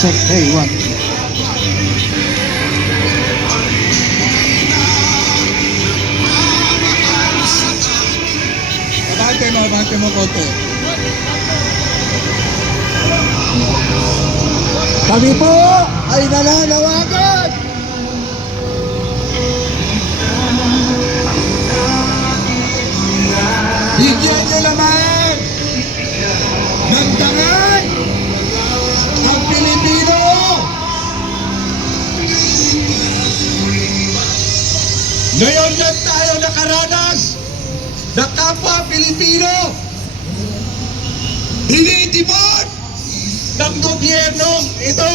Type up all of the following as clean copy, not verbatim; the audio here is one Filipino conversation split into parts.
Check, hey, one. Abante mo konti. Kami po ay nananawagan. Bigyan niyo naman ng dangal ang Pilipino. Ngayon lang tayo nakaranas na kapwa Pilipino dinidibot ng gobyernong ito.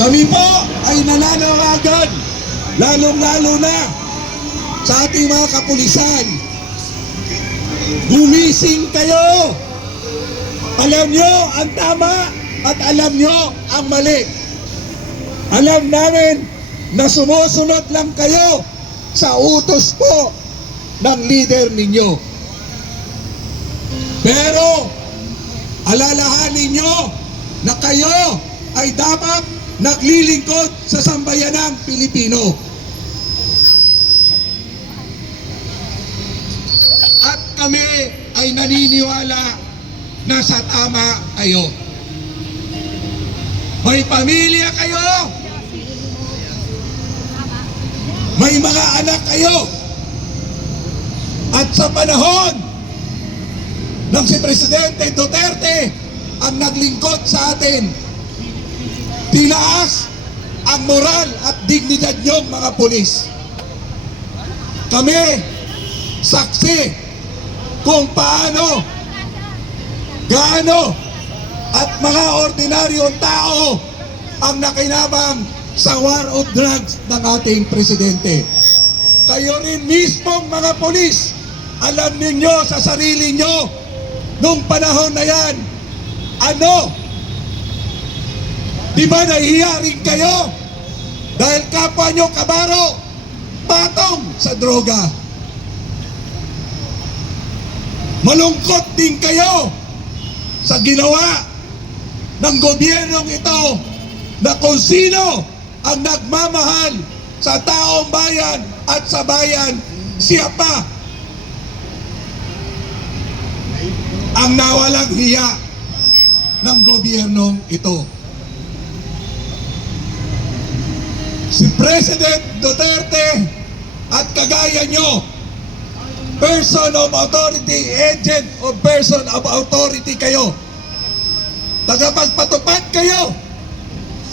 Kami po ay nananawagan, lalong-lalo na sa ating mga kapulisan. Gumising kayo! Alam nyo ang tama at alam nyo ang mali. Alam namin na sumusunod lang kayo sa utos po ng leader ninyo. Pero alalahanin nyo na kayo ay dapat naglilingkod sa sambayanang Pilipino. At kami ay naniniwala na sa tama kayo. May pamilya kayo. May mga anak kayo. At sa panahon ng si Presidente Duterte ang naglingkod sa atin, tinaas ang moral at dignidad niyong mga pulis. Kami, saksi kung paano, gaano, at mga ordinaryong tao ang nakinabang sa war of drugs ng ating Presidente. Kayo rin mismong mga pulis, alam ninyo sa sarili nyo, nung panahon na yan, ano? Di ba nahihiya rin kayo? Dahil kapwa nyo kabaro, patong sa droga. Malungkot din kayo sa ginawa ng gobyernong ito na kung sino ang nagmamahal sa taong bayan at sa bayan, siya pa ang nawalang hiya ng gobyernong ito. Si President Duterte at kagaya nyo, person of authority, agent of person of authority kayo. Tagapagpatupad kayo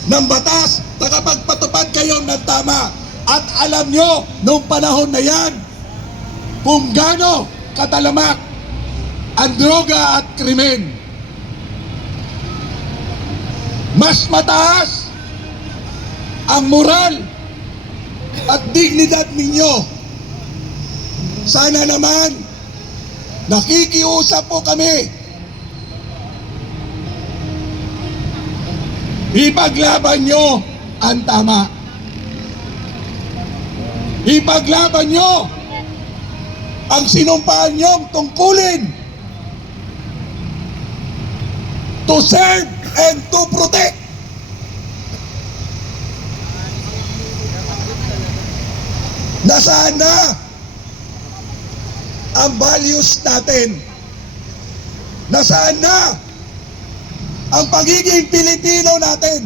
ng batas, tagapagpatupad kayo ng tama. At alam nyo, nung panahon na yan, kung gaano katalamak ang droga at krimen. Mas mataas ang moral at dignidad ninyo. Sana naman nakikiusap po kami. Ipaglaban nyo ang tama. Ipaglaban nyo ang sinumpaan nyong tungkulin. To serve and to protect. Nasaan na ang values natin? Nasaan na ang pagiging Pilipino natin?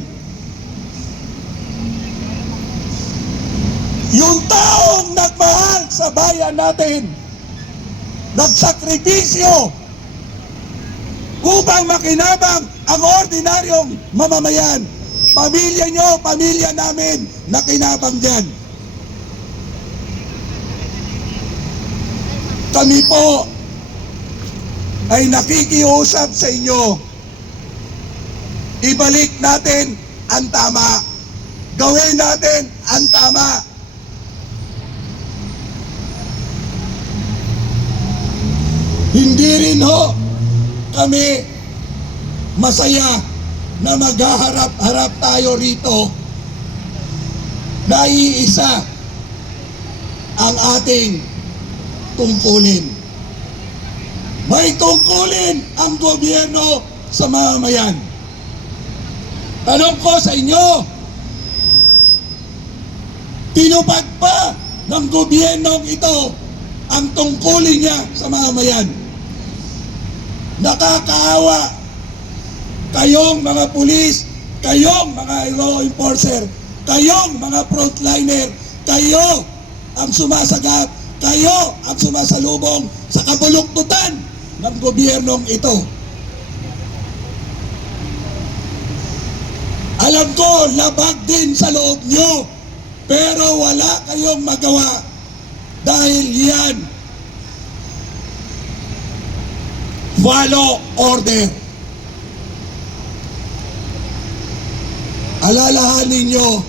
Yung taong nagmahal sa bayan natin, nagsakripisyo upang makinabang ang ordinaryong mamamayan. Pamilya nyo, pamilya namin, nakinabang dyan. Kami po ay nakikiusap sa inyo. Ibalik natin ang tama. Gawin natin ang tama. Hindi rin ho kami masaya na maghaharap-harap tayo rito na iisa ang ating tungkulin. may tungkulin ang gobyerno sa mamamayan. Tanong ko sa inyo, tinupad pa ng gobyernong ito ang tungkulin niya sa mamamayan? Nakakaawa kayong mga pulis, kayong mga law enforcer, kayong mga frontliner, kayo ang sumasagap, kayo ang sumasalubong sa kabuluktutan ng gobyernong ito. Alam ko, labag din sa loob nyo, pero wala kayong magawa dahil yan follow order. Alalahanin nyo,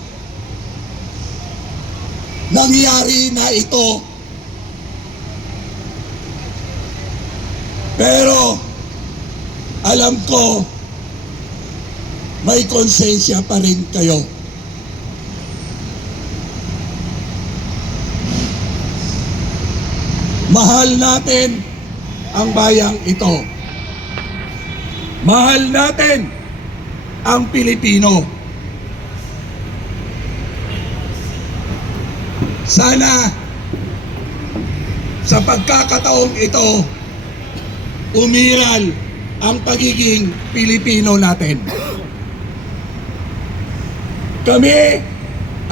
nangyari na ito. Pero alam ko, may konsensya pa rin kayo. Mahal natin ang bayang ito. Mahal natin ang Pilipino. Sana sa pagkakataong ito, umiral ang pagiging Pilipino natin. Kami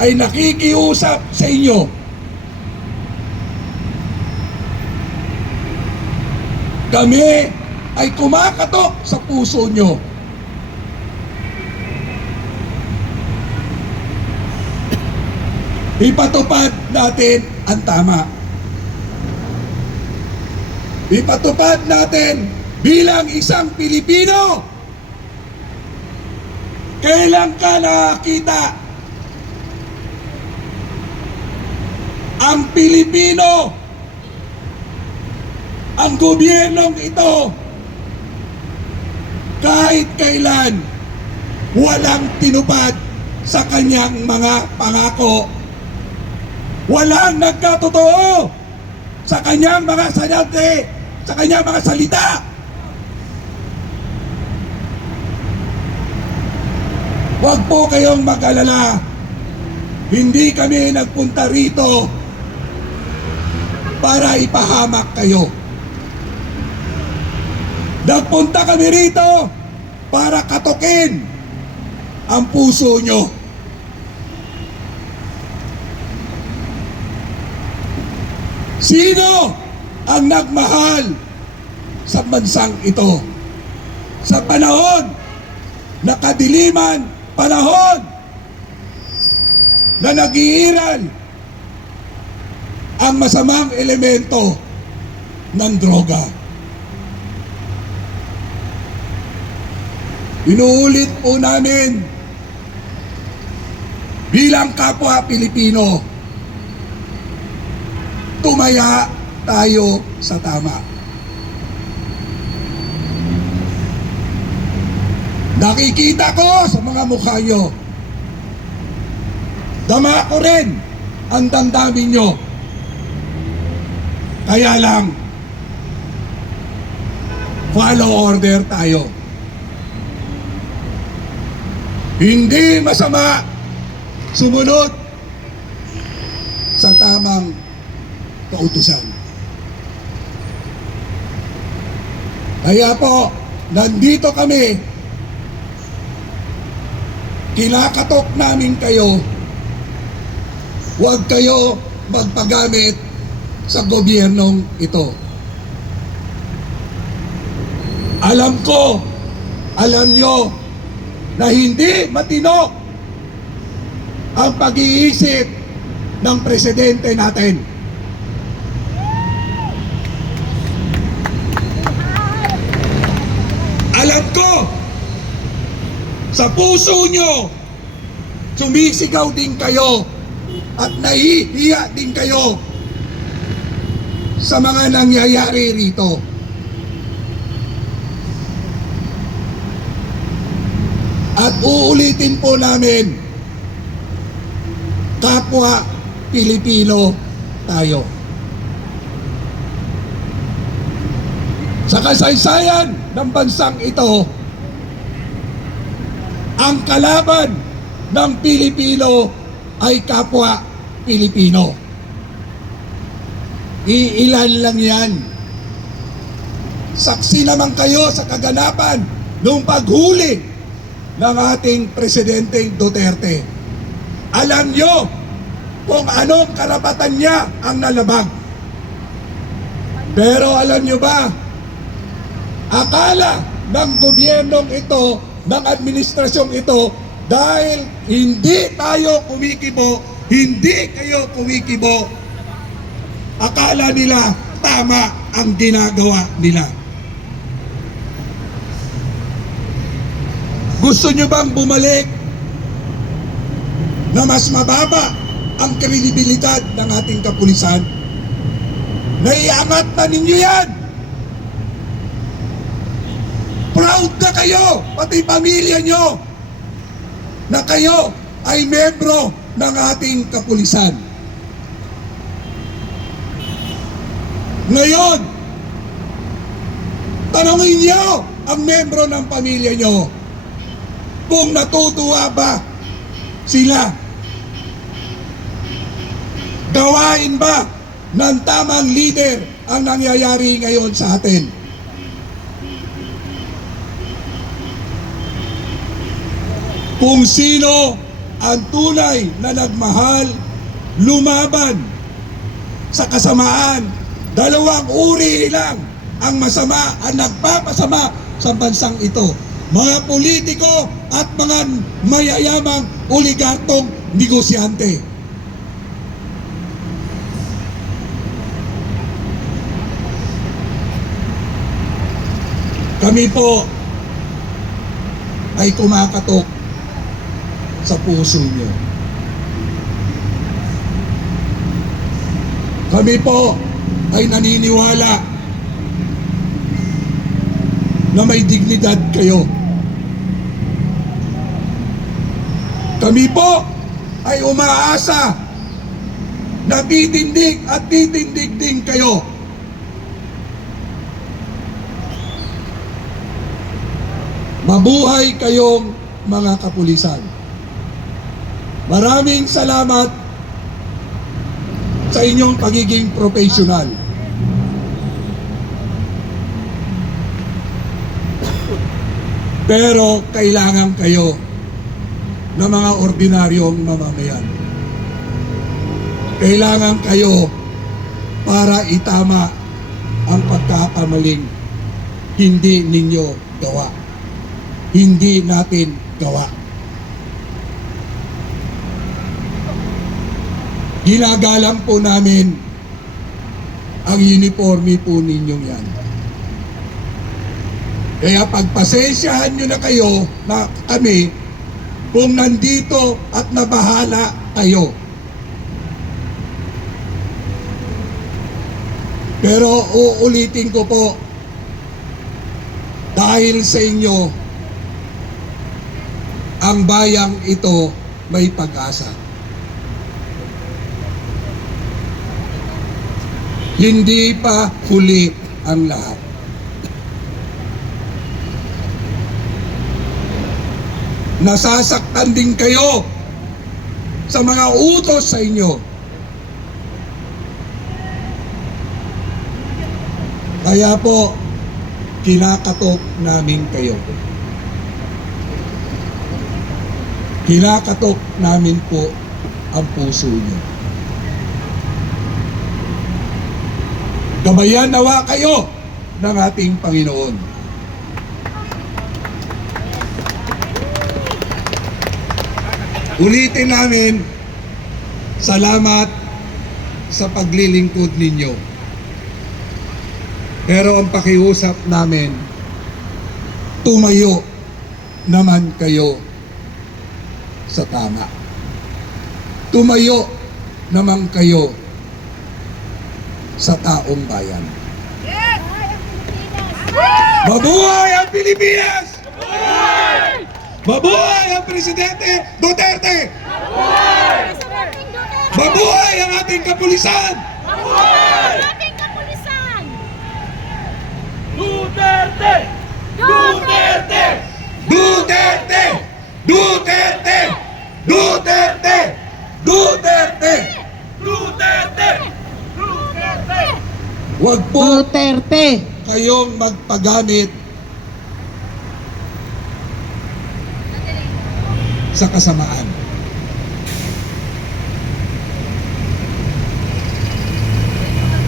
ay nakikiusap sa inyo. Kami ay kumakatok sa puso nyo. Ipatupad natin ang tama. Ipatupad natin bilang isang Pilipino. Kailan ka nakakita ang Pilipino, ang gobyernong ito, kahit kailan walang tinupad sa kanyang mga pangako, walang nagkatotoo sa kanyang mga sinabi, sa kanyang mga salita? Huwag po kayong mag-alala. Hindi kami nagpunta rito para ipahamak kayo. Nagpunta kami rito para katukin ang puso nyo. Sino ang nagmahal sa bansang ito? Sa panahon na kadiliman, panahon na nag-iiral ang masamang elemento ng droga. Inuulit po namin bilang kapwa Pilipino, tumaya tayo sa tama. Nakikita ko sa mga mukha nyo. Dama ko rin ang damdamin nyo. Kaya lang, follow order tayo. Hindi masama sumunod sa tamang kautusan. Kaya po, nandito kami. Kinakatok namin kayo. Huwag kayo magpagamit sa gobyernong ito. Alam ko, alam nyo na hindi matino ang pag-iisip ng presidente natin. Alam ko, sa puso nyo, sumisigaw din kayo at nahihiya din kayo sa mga nangyayari rito. At uulitin po namin, kapwa Pilipino tayo. Sa kasaysayan ng bansang ito, ang kalaban ng Pilipino ay kapwa Pilipino. Iilan lang yan. Saksi naman kayo sa kaganapan noong paghuli ng ating Presidenteng Duterte. Alam nyo kung anong karapatan niya ang nalabag. Pero alam nyo ba, akala ng gobyernong ito, ng administrasyong ito, dahil hindi tayo kumikibo, hindi kayo kumikibo, akala nila tama ang ginagawa nila. Gusto nyo bang bumalik na mas mababa ang kredibilidad ng ating kapulisan? Naiangat na ninyo yan. Proud na kayo, pati pamilya nyo, na kayo ay membro ng ating kapulisan. Ngayon, tanongin nyo ang membro ng pamilya nyo kung natutuwa ba sila. Gawain ba ng tamang leader ang nangyayari ngayon sa atin? Kung sino ang tunay na nagmahal, lumaban sa kasamaan, dalawang uri lang ang masama, ang nagpapasama sa bansang ito. Mga politiko at mga mayayamang oligarkong negosyante. Kami po ay kumakatok sa puso nyo. Kami po ay naniniwala na may dignidad kayo. Kami po ay umaasa na titindig at titindig din kayo. Mabuhay kayong mga kapulisan. Maraming salamat sa inyong pagiging professional. Pero kailangan kayo ng mga ordinaryong mamamayan. Kailangan kayo para itama ang pagkakamaling hindi ninyo gawa. Hindi natin gawa. Ginagalang po namin ang uniforme po ninyong yan. Kaya pagpasensyahan nyo na kayo na kami kung nandito at nabahala kayo. Pero uulitin ko po, dahil sa inyo, ang bayang ito may pag-asa. Hindi pa huli ang lahat. Nasasaktan din kayo sa mga utos sa inyo. Kaya po, kinakatok namin kayo. Kinakatok namin po ang puso niyo. Gabayan nawa kayo ng ating Panginoon. Ulitin namin, salamat sa paglilingkod ninyo. Pero ang pakiusap namin, tumayo naman kayo sa tama. Tumayo naman kayo sa taong bayan. Mabuhay ang Pilipinas! Mabuhay ang Presidente Duterte! Mabuhay ang ating kapulisan! Mabuhay ang ating kapulisan! Huwag po Duterte. kayong magpagamit sa kasamaan.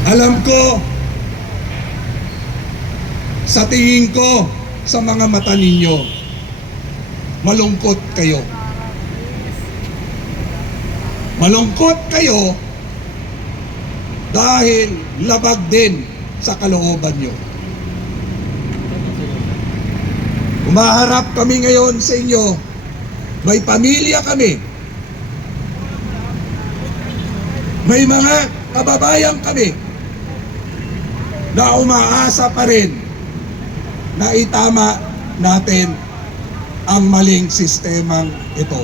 Alam ko, sa tingin ko, sa mga mata ninyo, malungkot kayo. Malungkot kayo dahil labag din sa kalooban nyo. Umaharap kami ngayon sa inyo. May pamilya kami. May mga kababayan kami na umaasa pa rin na itama natin ang maling sistemang ito.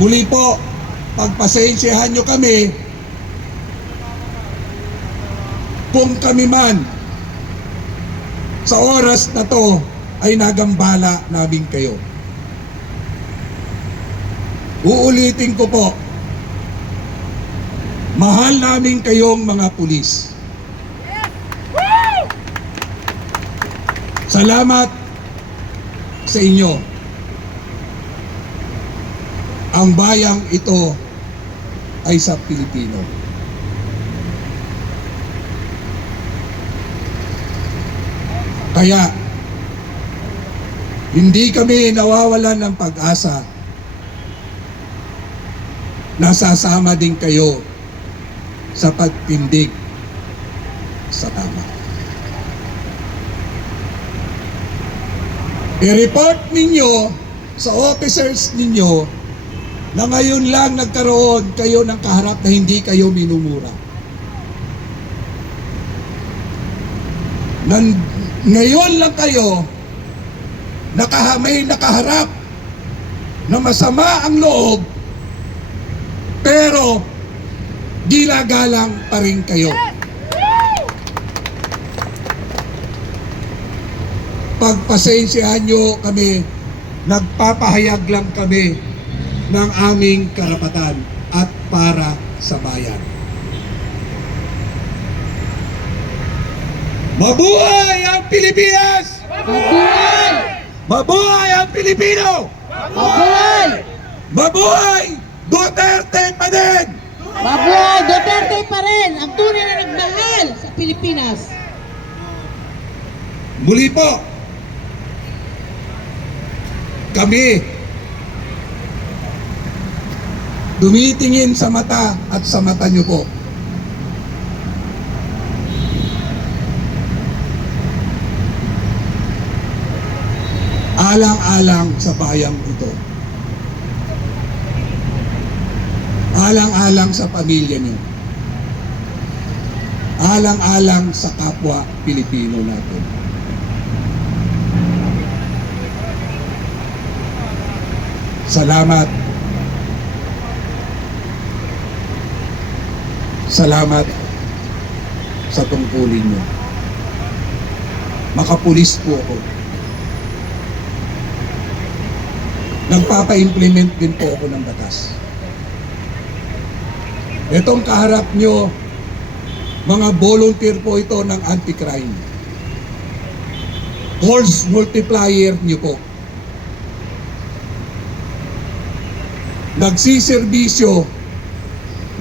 Muli po, pagpasensyahan nyo kami kung kami man sa oras na to ay nagambala namin kayo. Uulitin ko po, mahal namin kayong mga pulis. Salamat sa inyo. Ang bayang ito ay sa Pilipino. Kaya, hindi kami nawawalan ng pag-asa na sasama din kayo sa pagtindig sa tama. I-report ninyo sa officers ninyo na ngayon lang nagkaroon kayo ng kaharap na hindi kayo minumura. Ngayon lang kayo may nakaharap na masama ang loob, pero ginagalang pa rin kayo. Pagpasensyahan nyo kami, nagpapahayag lang kami ng aming karapatan at para sa bayan. Mabuhay ang Pilipinas! Mabuhay! Mabuhay ang Pilipino! Mabuhay! Mabuhay! Duterte pa din! Mabuhay! Duterte pa rin ang tunay na nagmahal sa Pilipinas. Muli po, kami tumitingin sa mata at sa mata nyo po. Alang-alang sa bayang ito. Alang-alang sa pamilya niyo. Alang-alang sa kapwa Pilipino natin. Salamat. Salamat sa tungkulin niyo. Makapulis po ako. Nagpapa-implement din po ako ng batas. Itong kaharap nyo, mga volunteer po ito ng anti-crime. Force multiplier nyo po. Nagsiservisyo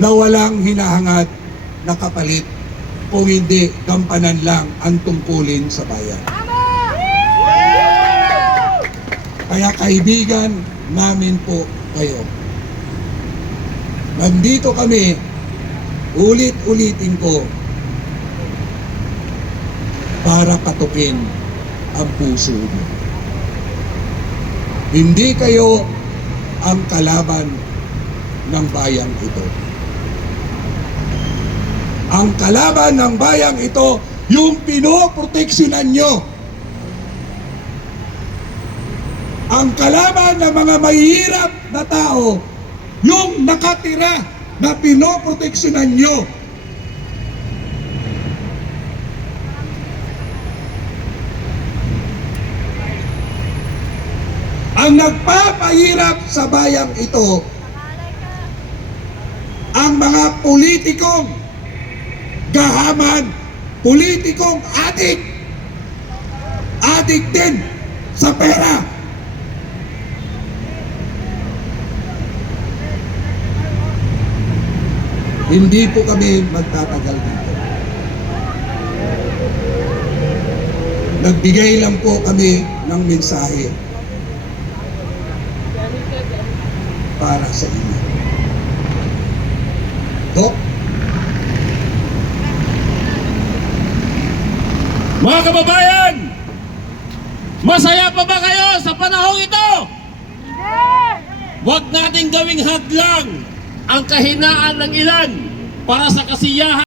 na walang hinahangad na kapalit, kung hindi gampanan lang ang tungkulin sa bayan. Kaya kaibigan namin po kayo. Nandito kami, ulit-ulitin ko, para patukin ang puso niyo. Hindi kayo ang kalaban ng bayang ito. Ang kalaban ng bayang ito, yung pinoproteksyonan nyo. Ang kalaban ng mga mahihirap na tao, yung nakatira na pinoproteksyonan nyo. Ang nagpapahirap sa bayang ito, ang mga politikong gahaman, politikong adik. Adik din sa pera. Hindi po kami magtatagal dito. Nagbigay lang po kami ng mensahe para sa inyo. Dok, Mga kababayan, masaya pa ba kayo sa panahong ito? Huwag nating gawing hadlang ang kahinaan ng ilan para sa kasiyahan